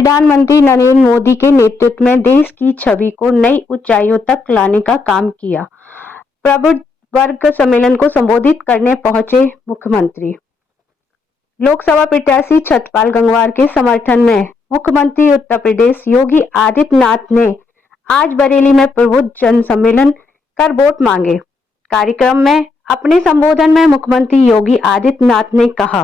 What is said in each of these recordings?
प्रधानमंत्री नरेंद्र मोदी के नेतृत्व में देश की छवि को नई ऊंचाइयों तक लाने का काम किया। प्रबुद्ध वर्ग सम्मेलन को संबोधित करने पहुंचे मुख्यमंत्री। लोकसभा प्रत्याशी छतरपाल गंगवार के समर्थन में मुख्यमंत्री उत्तर प्रदेश योगी आदित्यनाथ ने आज बरेली में प्रबुद्ध जन सम्मेलन कर वोट मांगे। कार्यक्रम में अपने संबोधन में मुख्यमंत्री योगी आदित्यनाथ ने कहा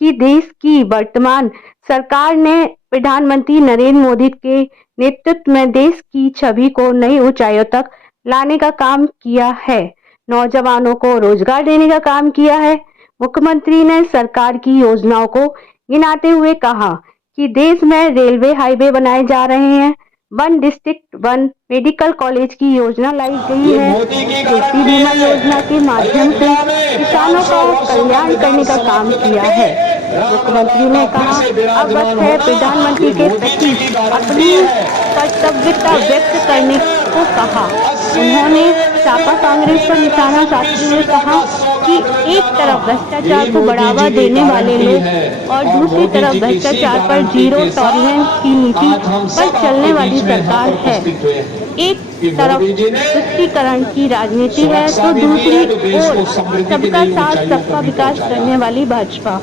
कि देश की वर्तमान सरकार ने प्रधानमंत्री नरेंद्र मोदी के नेतृत्व में देश की छवि को नई ऊंचाइयों तक लाने का काम किया है, नौजवानों को रोजगार देने का काम किया है। मुख्यमंत्री ने सरकार की योजनाओं को गिनाते हुए कहा कि देश में रेलवे हाईवे बनाए जा रहे हैं, 1 डिस्ट्रिक्ट 1 मेडिकल कॉलेज की योजना लाई गई है, कृषि बीमा योजना के माध्यम से किसानों का कल्याण करने का काम किया है। मुख्यमंत्री ने कहा अब वक्त है प्रधानमंत्री के प्रति अपनी कर्तव्यता व्यक्त करने को कहा। उन्होंने सपा कांग्रेस पर निशाना साधते हुए कहा कि एक तरफ भ्रष्टाचार को बढ़ावा देने वाले लोग और दूसरी तरफ भ्रष्टाचार पर जीरो टॉलरेंस की नीति पर चलने वाली सरकार है। एक तरफ तुष्टीकरण की राजनीति है तो दूसरी ओर सबका साथ सबका विकास करने वाली भाजपा।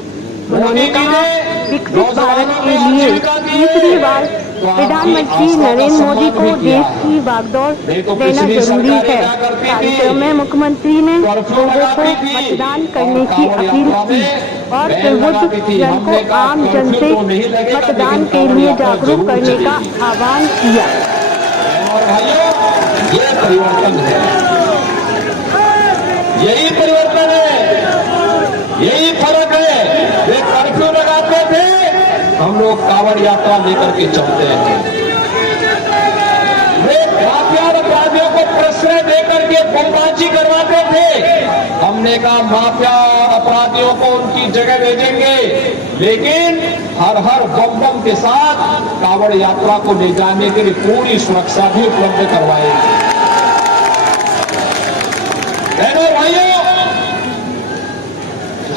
उन्होंने कहा विकसित भारत के लिए तीसरी बार प्रधानमंत्री नरेंद्र मोदी को देश की बागडोर देना जरूरी है। कार्यक्रम में मुख्यमंत्री ने लोगों को मतदान करने की अपील की और प्रबुद्ध जन को आम जन से मतदान के लिए जागरूक करने का आह्वान किया। ये परिवर्तन है, यही परिवर्तन है, यही फर्क है। वे कर्फ्यू लगाते थे, हम लोग कांवड़ यात्रा लेकर के चलते हैं। वे माफिया अपराधियों को प्रश्रय देकर के बमबाजी करवाते थे, हमने कहा माफिया अपराधियों को उनकी जगह भेजेंगे, लेकिन हर बम के साथ कांवड़ यात्रा को ले जाने के लिए पूरी सुरक्षा भी उपलब्ध करवाएंगे। बहनों भाइयों,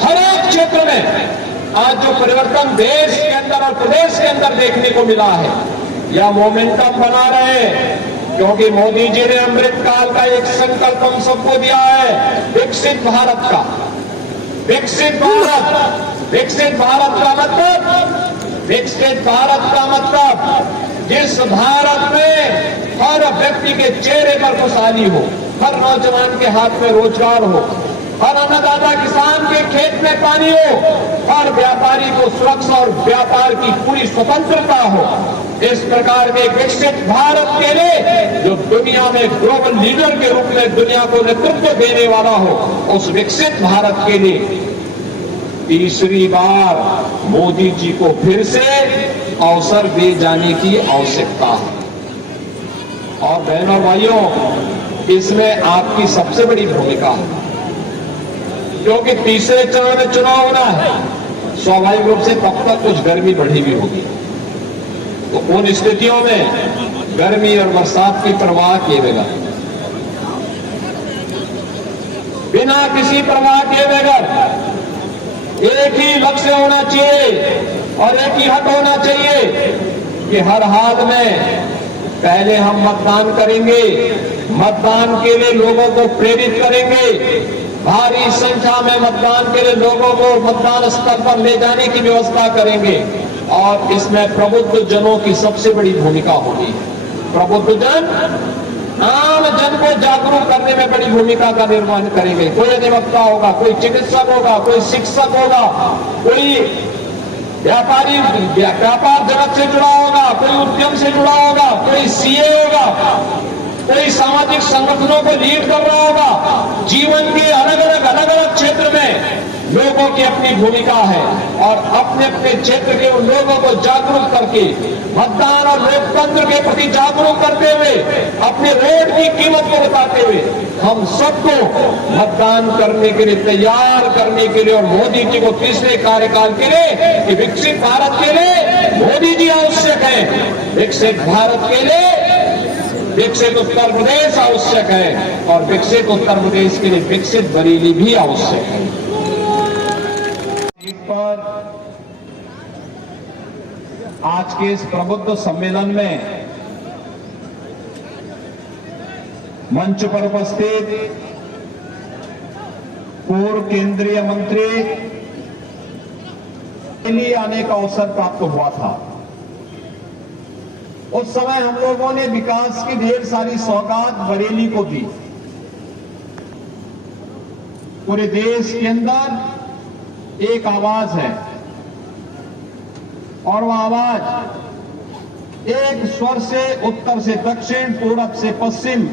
हर एक क्षेत्र में आज जो परिवर्तन देश के अंदर और प्रदेश के अंदर देखने को मिला है, यह मोमेंटम बना रहे, क्योंकि मोदी जी ने अमृत काल का एक संकल्प हम सबको दिया है, विकसित भारत का। विकसित भारत, विकसित भारत का मतलब, विकसित भारत का मतलब जिस भारत में हर व्यक्ति के चेहरे पर खुशहाली हो, हर नौजवान के हाथ में रोजगार हो, हर अन्नदाता किसान के खेत में पानी हो, हर व्यापारी को सुरक्षा और व्यापार की पूरी स्वतंत्रता हो। इस प्रकार के विकसित भारत के लिए जो दुनिया में ग्लोबल लीडर के रूप में दुनिया को नेतृत्व देने वाला हो, उस विकसित भारत के लिए तीसरी बार मोदी जी को फिर से अवसर दे जाने की आवश्यकता है। और बहनों और भाइयों, इसमें आपकी सबसे बड़ी भूमिका है, क्योंकि तीसरे चरण में चुनाव होना है। स्वाभाविक रूप से तब तक कुछ गर्मी बढ़ी भी होगी, तो उन स्थितियों में गर्मी और बरसात की परवाह किए बगैर, बिना किसी परवाह किए बगैर एक ही लक्ष्य होना चाहिए और एक ही हक होना चाहिए कि हर हाल में पहले हम मतदान करेंगे, मतदान के लिए लोगों को प्रेरित करेंगे, भारी संख्या में मतदान के लिए लोगों को मतदान स्थल पर ले जाने की व्यवस्था करेंगे। और इसमें प्रबुद्ध जनों की सबसे बड़ी भूमिका होगी। प्रबुद्ध जन आम जन को जागरूक करने में बड़ी भूमिका का निर्वहन करेंगे। कोई अधिवक्ता होगा, कोई चिकित्सक होगा, कोई शिक्षक होगा, कोई व्यापारी व्यापार जगत से जुड़ा होगा, कोई उद्यम से जुड़ा होगा, कोई सीए होगा, कोई सामाजिक संगठनों को लीड कर रहा होगा। जीवन के अलग अलग क्षेत्र में लोगों की अपनी भूमिका है और अपने अपने क्षेत्र के उन लोगों को जागरूक करके, मतदान और लोकतंत्र के प्रति जागरूक करते हुए, अपने वोट की कीमत को बताते हुए हम सबको मतदान करने के लिए तैयार करने के लिए और मोदी जी को तीसरे कार्यकाल के लिए कि विकसित भारत के लिए मोदी जी आवश्यक है, विकसित भारत के लिए विकसित उत्तर प्रदेश आवश्यक है और विकसित उत्तर प्रदेश के लिए विकसित बरेली भी आवश्यक है। आज के इस प्रबुद्ध सम्मेलन में मंच पर उपस्थित पूर्व केंद्रीय मंत्री के लिए आने का अवसर प्राप्त हुआ था। उस समय हम लोगों ने विकास की ढेर सारी सौगात बरेली को दी। पूरे देश के अंदर एक आवाज है और वह आवाज एक स्वर से उत्तर से दक्षिण, पूरब से पश्चिम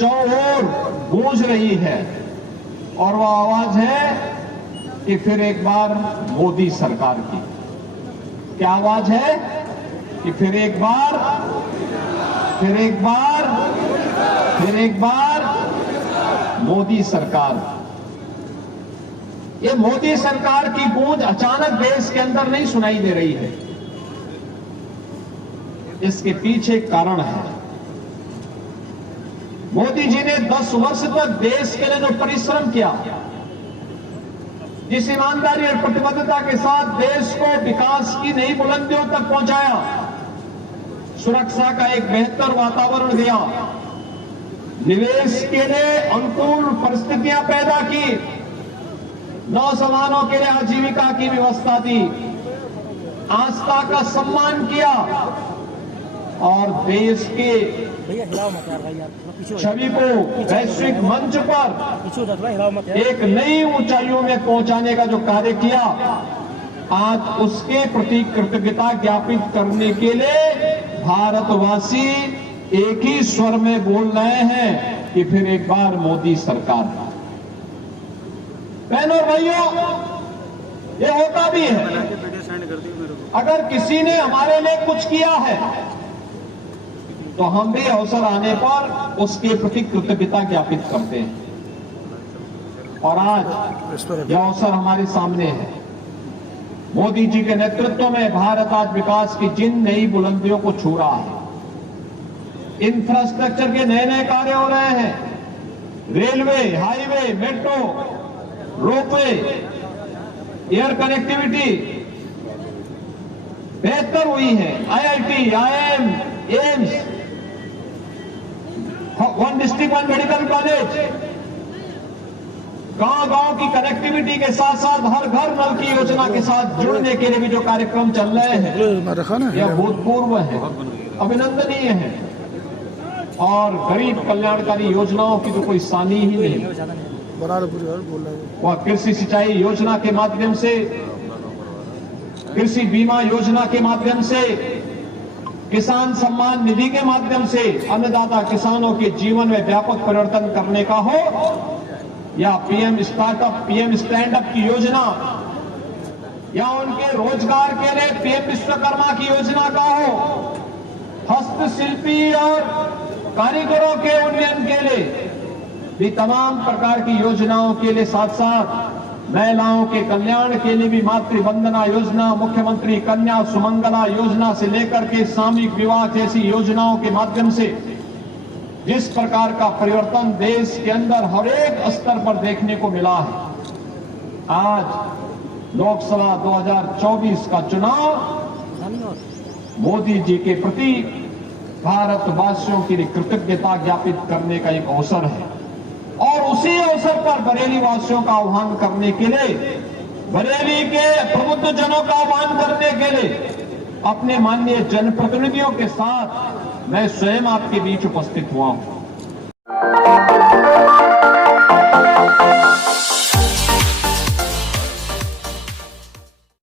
चौओर गूंज रही है और वह आवाज है कि फिर एक बार मोदी सरकार की। क्या आवाज है कि फिर एक बार मोदी सरकार। ये मोदी सरकार की गूंज अचानक देश के अंदर नहीं सुनाई दे रही है। इसके पीछे एक कारण है। मोदी जी ने 10 वर्ष तक देश के लिए जो परिश्रम किया, जिस ईमानदारी और प्रतिबद्धता के साथ देश को विकास की नई बुलंदियों तक पहुंचाया, सुरक्षा का एक बेहतर वातावरण दिया, निवेश के लिए अनुकूल परिस्थितियां पैदा की, नौजवानों के लिए आजीविका की व्यवस्था दी, आस्था का सम्मान किया और देश के छवि को वैश्विक मंच पर एक नई ऊंचाइयों में पहुंचाने का जो कार्य किया, आज उसके प्रति कृतज्ञता ज्ञापित करने के लिए भारतवासी एक ही स्वर में बोल रहे हैं कि फिर एक बार मोदी सरकार। बहनों और भाइयों, ये होता भी है। अगर किसी ने हमारे लिए कुछ किया है तो हम भी अवसर आने पर उसके प्रति कृतज्ञता ज्ञापित करते हैं और आज यह अवसर हमारे सामने है। मोदी जी के नेतृत्व में भारत आज विकास की जिन नई बुलंदियों को छू रहा है। इंफ्रास्ट्रक्चर के नए नए कार्य हो रहे हैं। Railway, highway, metro, ropeway, air connectivity बेहतर हुई है। IIT, IIM, AIIMS, one district one medical college, गांव-गांव की कनेक्टिविटी के साथ साथ हर घर नल की योजना के साथ जुड़ने के लिए भी जो कार्यक्रम चल रहे हैं, यह भूतपूर्व है, अभिनंदनीय है और गरीब कल्याणकारी योजनाओं की तो कोई सानी ही नहीं। वह कृषि सिंचाई योजना के माध्यम से, कृषि बीमा योजना के माध्यम से, किसान सम्मान निधि के माध्यम से अन्नदाता किसानों के जीवन में व्यापक परिवर्तन करने का हो, या PM startup, PM stand up की योजना, या उनके रोजगार के लिए पीएम विश्वकर्मा की योजना का हो, हस्तशिल्पी और कारीगरों के उन्नयन के लिए भी तमाम प्रकार की योजनाओं के लिए, साथ साथ महिलाओं के कल्याण के लिए भी मातृ वंदना योजना, मुख्यमंत्री कन्या सुमंगला योजना से लेकर के सामूहिक विवाह जैसी योजनाओं के माध्यम से जिस प्रकार का परिवर्तन देश के अंदर हर एक स्तर पर देखने को मिला है, आज लोकसभा 2024 का चुनाव मोदी जी के प्रति भारतवासियों के लिए कृतज्ञता ज्ञापित करने का एक अवसर है और उसी अवसर पर बरेली वासियों का आह्वान करने के लिए, बरेली के प्रबुद्ध जनों का आह्वान करने के लिए अपने माननीय जनप्रतिनिधियों के साथ मैं स्वयं आपके बीच उपस्थित हुआ हूं।